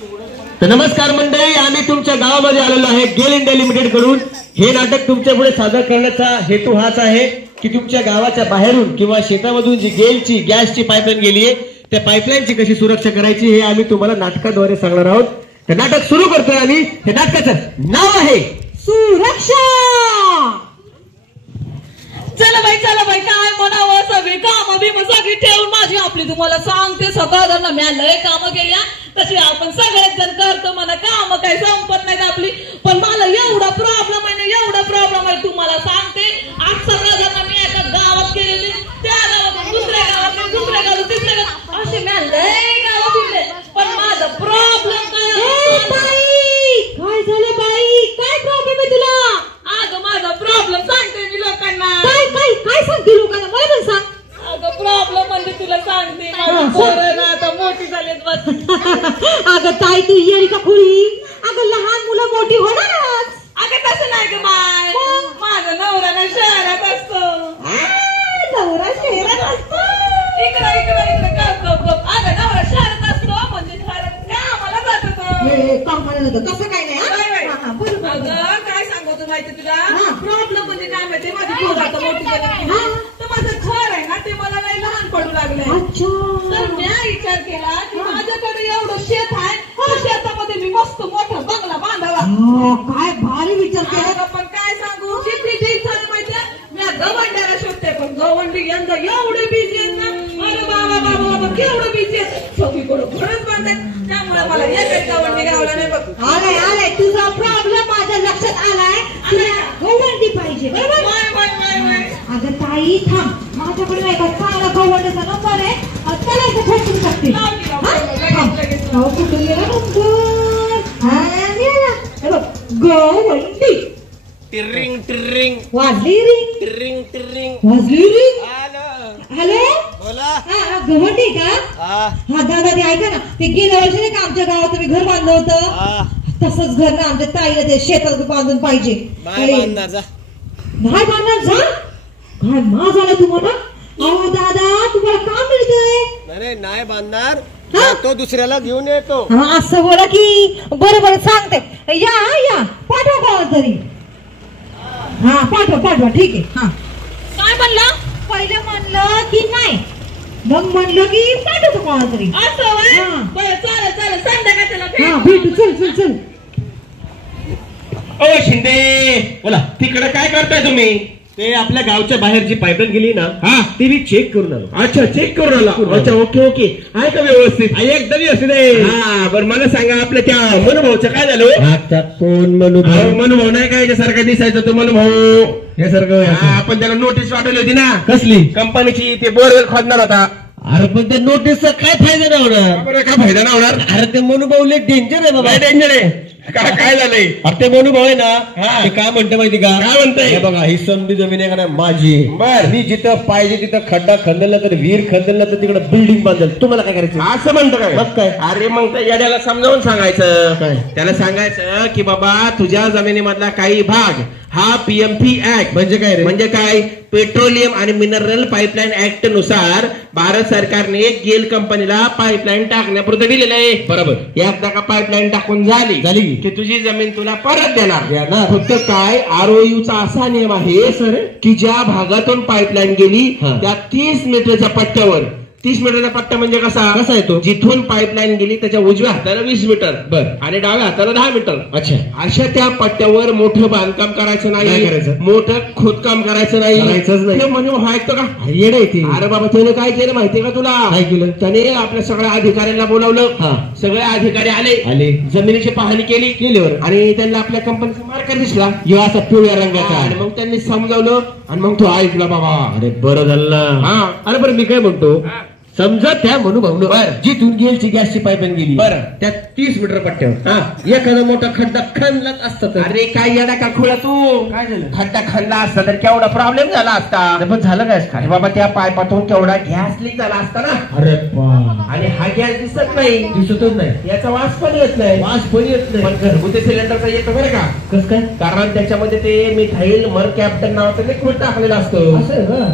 तर नमस्कार मंडळी, आम्ही तुमच्या गावामध्ये आलेलो आहे गेल इंडिया लिमिटेड कडून. हे नाटक तुमच्या पुढे सादर करण्याचा हेतू हाच आहे की तुमच्या गावाच्या बाहेरून किंवा शेतामधून जी गेलची गॅसची पाईपलाईन गेली आहे त्या पाईपलाईनची कशी सुरक्षा करायची हे आम्ही तुम्हाला नाटकाद्वारे सांगणार आहोत. तर नाटक सुरू करतोय आम्ही. हे नाटकाचं नाव आहे सुरक्षा. चला बाई काय म्हणावं, सगळी काम बिम सगळी ठेवून माझी आपली तुम्हाला सांगते. सगळं मी लय काम केल्या तशी आपण सगळेच जण करतो. मला काम काही संपत नाही आपली, पण मला एवढा प्रॉब्लेम आहे तुम्हाला सांगते. आज सगळं मी एका गावात केलेली, त्या गावात दुसऱ्या गावात तिसऱ्या गावात असे मी लय गावात फिरले, पण माझा प्रॉब्लेम काय झालं बाई? काय प्रॉब्लेम आहे तुला? अगं माझा प्रॉब्लेम सांगते मी लोकांना. काय सांगते लोकांना? मला पण सांग. अगं प्रॉब्लेम म्हणजे तुला सांगते, आता मोठी झालीत बस. अगं ताई तू येडी का खुळी? अगं लहान मुलं मोठी होणारच. अगं तसं नाही ग बाय, माझा नवरा ना शहरात असतो. नवरा शहरात असतो? इकडे करतो. अगं नवरा शहरात असतो म्हणजे शहरात कामाला जातो. कामाला जातो तसं काय नाही. अगं काय सांगतो माहिती तुला? प्रॉब्लेम म्हणजे काय माहिती, माझी पोर आता मोठी झाली तर माझं घर आहे ना ते मला नाही लहान पडू लागले. तर मी विचार केला की माझ्याकडे एवढं शेत आहे, शेतामध्ये मी मस्त मोठा बंगला बांधावा. काय भारी विचार केला. पण काय सांगू, शेतीची इच्छा माहितीये, मी गवंड्याला शोधते पण गवंडी यंदा एवढे बिझी आहेत ना. अरे बाबा केवढं बिझी आहे, सगळीकडं घरच बांधतात. त्यामुळे मला एकच गवंडी गावला नाही बघ. आलाय तुझा प्रॉब्लेम माझ्या लक्षात आलाय. गवंडी पाहिजे बरोबर. अगं ताई थांब, माझ्याकडे नाही का चांगला गवंडीचा नंबर आहे, त्याला इथे फोन शकते. कुठून गेला गवंडी? टिरिंग वाजली रिंग. हॅलो बोला. गवंडी का? हा दादा ते ऐका ना, ते गेल्या वर्षी नाही का आमच्या गावात तुम्ही घर बांधलं होतं, तसंच घर ना आमच्या ताईला ते शेतात बांधून पाहिजे. नाही बांधणार जा. काय मा झालं तुम्हाला? अहो दादा तुम्हाला काम मिळतंय. नाही बांधणार, तो दुसऱ्याला घेऊन येतो. असं बोला की. बरोबर सांगते. या पाठवा का तरी. हा पाठवा ठीक आहे. हा काय म्हणलं? पहिलं म्हणलं की नाही, मग म्हणलं की पाठवतो का तरी. असं चालेल संध्याकाळला भेटू. चल. ओ शिंदे बोला, तिकडे काय करताय तुम्ही? ते आपल्या गावच्या बाहेर जी पाईपलाईन गेली ना, ती मी चेक करून आलो. अच्छा, चेक करून आला. अच्छा, ओके आहे का व्यवस्थित? एकदम व्यवस्थित आहे. हा बरं, मला सांगा आपल्या त्या मनुभाऊचं काय झालं? आता कोण मनुभाऊ नाही का याच्यासारखा दिसायचा तो मनुभाऊ यासारखं. आपण त्याला नोटीस पाठवली होती ना. कसली? कंपनीची. ते बोरवेल खोदणार होता. अरे पण त्या नोटीसचा काय फायदा नाही होणार? बरं काय फायदा नाही होणार? अरे ते मनुभाऊ लय डेंजर आहे बाबा. डेंजर आहे. काय झालंय? ते मनुभाऊ आहे ना, ते काय म्हणते माहिती का? काय म्हणताय? बघा, ही समधी जमीन आहे का नाही माझी. बर, मी जिथं पाहिजे तिथं खड्डा खंदला तर विहीर खंदला तर तिकडे बिल्डिंग बांधेल. तुम्हाला काय करायचं? असं म्हणतो काय? मग काय? अरे मग त्या येड्याला समजावून सांगायचं. त्याला सांगायचं की बाबा तुझ्या जमिनीमधला काही भाग हा पीएमपी ऍक्ट म्हणजे काय रे? म्हणजे काय? पेट्रोलियम आणि मिनरल पाईपलाईन ऍक्ट नुसार भारत सरकारने गेल कंपनीला पाईपलाईन टाकण्यापुरतं दिलेलं आहे. बरोबर. एकदा का पाईपलाईन टाकून झाली की तुझी जमीन तुला परत देणार. फक्त काय, आरओयूचा असा नियम आहे सर की ज्या भागातून पाईपलाईन गेली त्या 30 मीटरच्या पट्ट्यावर, 30 मीटरचा पट्टा म्हणजे कसा आहे तो? जिथून पाईपलाईन गेली त्याच्या उजव्या हाताला 20 मीटर बर आणि डाव्या हाताला 10 मीटर. अच्छा, अशा त्या पट्ट्यावर मोठं बांधकाम करायचं नाही, मोठं खोदकाम करायचं नाही. म्हणजे ऐकतो का? येडे येते. अरे बाबा त्याने काय केलं माहितीये का तुला? काय केलं त्याने? आपल्या सगळ्या अधिकाऱ्यांना बोलावलं. सगळे अधिकारी आले, जमिनीची पाहणी केलीवर आणि त्यांना आपल्या कंपनीचा मार्क दिसला असा पिवळ्या रंगाचा. आणि मग त्यांनी समजावलं आणि मग तो ऐकला बाबा. अरे बरं झालं. अरे बरं मी काय म्हणतो, समजा त्या मनुभाऊनं जिथून गेलची गॅसची पाईपलाईन गेली बरं त्या 30 मीटर पट्ट्यावर एखादा मोठा खड्डा खणलाच असता तर. अरे काय येडा का खुळा तू? काय झालं? खड्डा खणला असता तर केवढा प्रॉब्लेम झाला असता. पण झालं काय? अरे बाबा त्या पाईपातून केवढा गॅस लीक झाला असता ना. अरे आणि हा गॅस दिसतच नाही, याचा वास पण येत नाही. पण घरगुती सिलेंडरचा येतो बरं का? कसं काय? कारण त्याच्यामध्ये ते मिथाईल मरकॅप्टन नावाचं लिक्विड टाकलेलं असतं.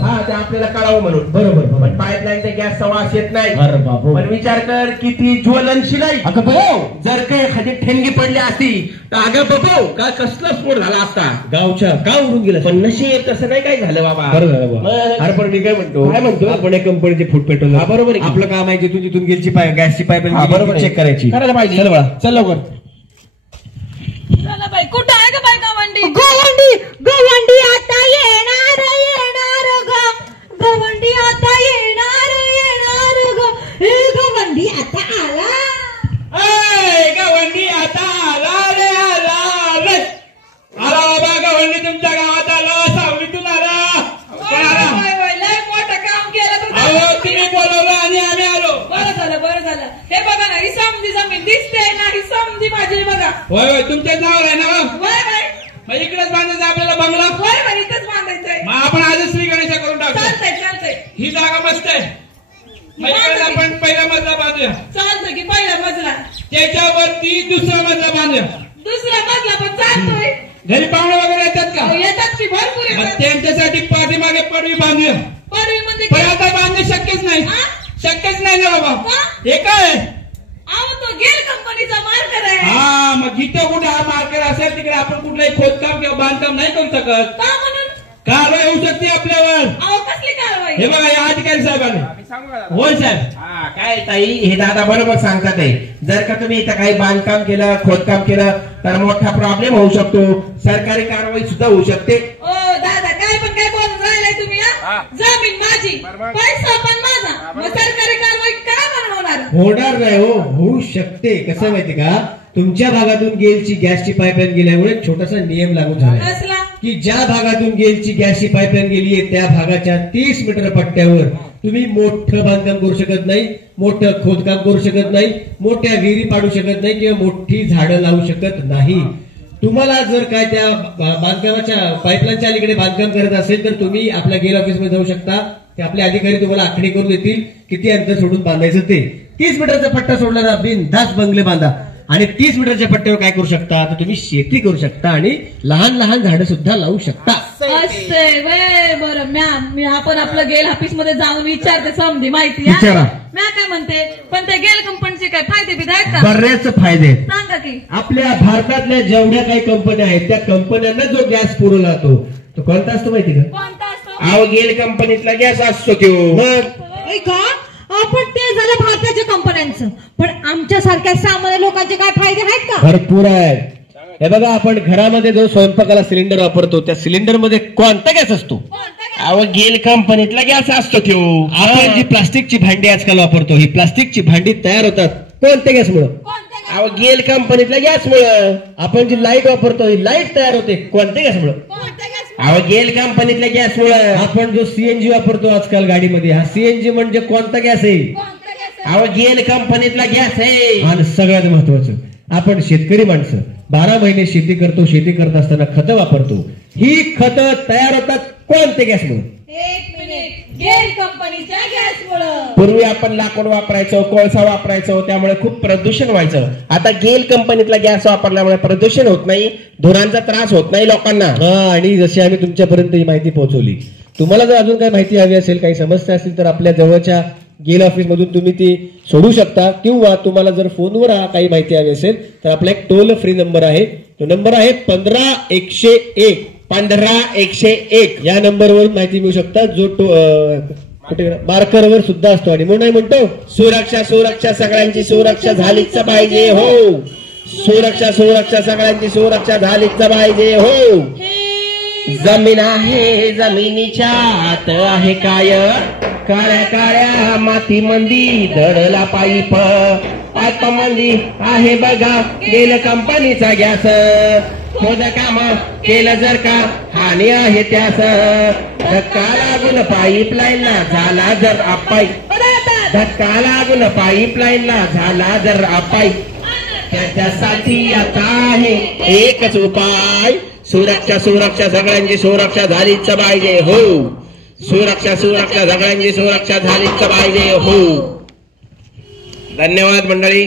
हा, ते आपल्याला कळावं म्हणून. बरोबर. पण पाईपलाईनच्या गॅसचा वास येत नाही. अरे बाबू. पण विचार कर किती ज्वलनशील आहे. अगं बाबू. जर काही एखादी ठेंगी पडली असती तर अगं बाबू का कसला स्फोट झाला असता. गावच्या का उडून गेला. पण नशीब तसं नाही काय झालं बाबा. बरं झालं बाबा. मग- अरे पण मी काय म्हणतो. काय म्हणतो? आपण एक कंपनीचे फूड पेट्रोल. हा, बरोबर आहे की. आपलं काम आहे जिथून जिथून गेलची गॅसची पाईप हा, बरोबर आहे. चेक करायची. करायला पाहिजे. चल बाळा चल लवकर. चला बाई, कुठं आहे का बाई गवंडी? गवंडी गवंडी आता येणार येणार ग. गवंडी आता येणार येणार ग. हे गवंडी आता आला. गवंडी आता आला रे आला रे. आला बाबा गवंडी तुमच्या गावात आला. सावलीतून आला. कोण आला? लय मोठं काम केलं तू. अहो तुम्ही बोलवलं आणि आम्ही आलो. बरं झालं बरं झालं. हे बघा ना, ही समधी जमीन दिसते ना, ही समधी माझी बघा. होय होय तुमच्याच नावावर आहे ना मग? वय बाई, मग इकडेच बांधायचं आपल्याला बंगला. वय बाई, इथंच बांधायचंय. मग आपण आजच श्री गणेशा करून टाकतो. चालतंय चालतंय ही जागा मस्त आहे. मग इकडे आपण पहिला मजला बांधूया. चालतंय की पहिला मजला, त्याच्यावरती दुसरा मजला बांधूया. दुसरा मजला पण चालतोय. घरी पाहुणे वगैरे येतात का? येतात की भरपूर मग येतात. त्यांच्यासाठी पाठीमागे पडवी बांधूया. परवी म्हणजे पण काय? आता बांधणे शक्यच नाही. हा? शक्यच नाही ना बाबा. हा? हे काय? अहो, तो गेल कंपनीचा मार्कर आहे. हा मग जिथं कुठे हा मार्केट असेल तिकडे आपण कुठलंही खोदकाम किंवा बांधकाम नाही करू शकत. का म्हणून? कारवाई होऊ शकते आपल्यावर. अहो, कसली कारवाई? हे बघा या अधिकारी साहेबांनी. होय साहेब. हा काय ताई हे दादा बरोबर सांगतात आहे. जर का तुम्ही इथं काही बांधकाम केलं खोदकाम केलं तर मोठा प्रॉब्लेम होऊ शकतो. सरकारी कारवाई सुद्धा होऊ शकते. ओ दादा, काय बोलून राहिलाय तुम्ही? हा? जमीन माझी, पैसा पण माझा, मग सरकारी कारवाई का म्हणून होणार? होणार नाही हो. होऊ शकते. कसं माहिती का तुमच्या भागातून गेलची गॅसची पाईपलाईन गेल्यामुळे छोटासा नियम लागू झाला कसला? की ज्या भागातून गेलची गॅसची पाईपलाईन गेली आहे त्या भागाच्या 30 मीटर पट्ट्यावर तुम्ही मोठं बांधकाम करू शकत नाही, मोठं खोदकाम करू शकत नाही, मोठ्या विहिरी पाडू शकत नाही किंवा मोठी झाडं लावू शकत नाही. तुम्हाला जर काय त्या बांधकामाच्या पाईपलाईनच्या अलीकडे बांधकाम करत असेल तर तुम्ही आपल्या गेल ऑफिसमध्ये जाऊ शकता. ते आपले अधिकारी तुम्हाला आखणी करून देतील किती अंतर सोडून बांधायचं ते. 30 मीटरचा पट्टा सोडला ना बिनधास्त बंगले बांधा. आणि 30 मीटरच्या पट्ट्यावर काय करू शकता तर तुम्ही शेती करू शकता आणि लहान लहान झाडं सुद्धा लावू शकता. असते वे. बरं मी आपण आपलं गेल ऑफिस मध्ये जाऊन विचारते समधी माहिती. हा? विचारा. मी काय म्हणते, पण ते गेल कंपनीचे काय फायदे बिदे आहेत का? बरेच फायदे आहेत. सांगा की. आपल्या भारतातल्या जेवढ्या काही कंपन्या आहेत त्या कंपन्यांना जो गॅस पुरवला जातो तो कोणता असतो माहिती का? कोणता असतो? अहो गेल कंपनीतला गॅस असतो तो. मग का आपण ते झालं भारताच्या कंपन्यांचं, पण आमच्या सारख्या सामान्य लोकांचे काय फायदे आहेत का? भरपूर आहेत. हे बघा आपण घरामध्ये जो स्वयंपाकाला सिलेंडर वापरतो त्या सिलेंडर मध्ये कोणता गॅस असतो? अहो गेल कंपनीतला गॅस असतो तो. आपण जी प्लास्टिकची भांडी आजकाल वापरतो ही प्लास्टिकची भांडी तयार होतात कोणत्या गॅसमुळे? अहो गेल कंपनीतल्या गॅसमुळं. आपण जी लाईट वापरतो ही लाईट तयार होते कोणत्या गॅसमुळे? अहो गेल कंपनीतल्या गॅसमुळं. आपण जो सीएनजी वापरतो आजकाल गाडीमध्ये हा सीएनजी म्हणजे कोणता गॅस आहे? अहो गेल कंपनीतला गॅस आहे. आणि सगळ्यात महत्वाचं आपण शेतकरी माणसं 12 महिने शेती करतो. शेती करत असताना खतं वापरतो. ही खतं तयार होतात कोणत्या गॅसमुळे? एक मिनिट. गेल कंपनीच्या गॅसमुळं. पूर्वी आपण लाकूड वापरायचो, कोळसा वापरायचो, त्यामुळे खूप प्रदूषण व्हायचं. आता गेल कंपनीतला गॅस वापरल्यामुळे प्रदूषण होत नाही, धुरांचा त्रास होत नाही लोकांना. आणि जशी आम्ही तुमच्यापर्यंत ही माहिती पोहोचवली. तुम्हाला जर अजून काही माहिती हवी असेल, काही समस्या असतील तर आपल्या जवळच्या गेल ऑफिस मधून तुम्ही ती सोडू शकता. किंवा तुम्हाला जर फोनवर काही माहिती हवी असेल तर आपला एक टोल फ्री नंबर आहे. तो नंबर आहे 15101. 15101 या नंबरवर माहिती मिळू शकता. जो कुठे मार्करवर सुद्धा असतो. आणि म्हणून म्हणतो सुरक्षा सुरक्षा सगळ्यांची सुरक्षा झालीच पाहिजे हो. सुरक्षा सुरक्षा सगळ्यांची सुरक्षा झालीच पाहिजे हो. जमीन आहे जमिनीच्या आत आहे काय, काळ्या काळ्या माती मंदी दडला पाईप. पाईप मंदी आहे बघा गेल कंपनीचा गॅस. खोद काम केलं जर का हानी आहे त्यास. धक्का लागून पाईपलाईनला झाला जर अपाई. धक्का लागून पाईपलाईनला झाला जर अपाई. त्याच्यासाठी आता आहे एकच उपाय. सुरक्षा सुरक्षा सगळ्यांची सुरक्षा झालीच पाहिजे हो. सुरक्षा सुरक्षा सगळ्यांची सुरक्षा झालीच पाहिजे हो. धन्यवाद मंडळी.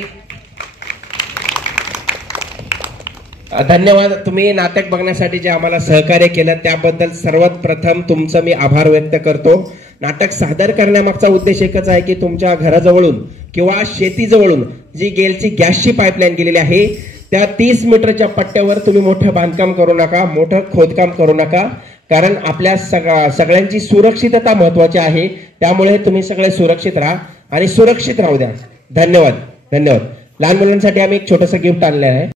धन्यवाद. तुम्ही नाटक बघण्यासाठी जे आम्हाला सहकार्य केलं त्याबद्दल सर्वात प्रथम तुमचं मी आभार व्यक्त करतो. नाटक सादर करण्यामागचा उद्देश एकच आहे की तुमच्या घराजवळून किंवा शेतीजवळून जी गेलची गॅसची पाईपलाईन गेलेली आहे त्या 30 मीटरच्या पट्ट्यावर तुम्ही मोठं बांधकाम करू नका, मोठं खोदकाम करू नका, कारण आपल्या सगळ्यांची सुरक्षितता महत्वाची आहे. त्यामुळे तुम्ही सगळे सुरक्षित राहा आणि सुरक्षित राहू द्या. धन्यवाद. धन्यवाद. लहान मुलांसाठी आम्ही एक छोटंसं गिफ्ट आणलं आहे.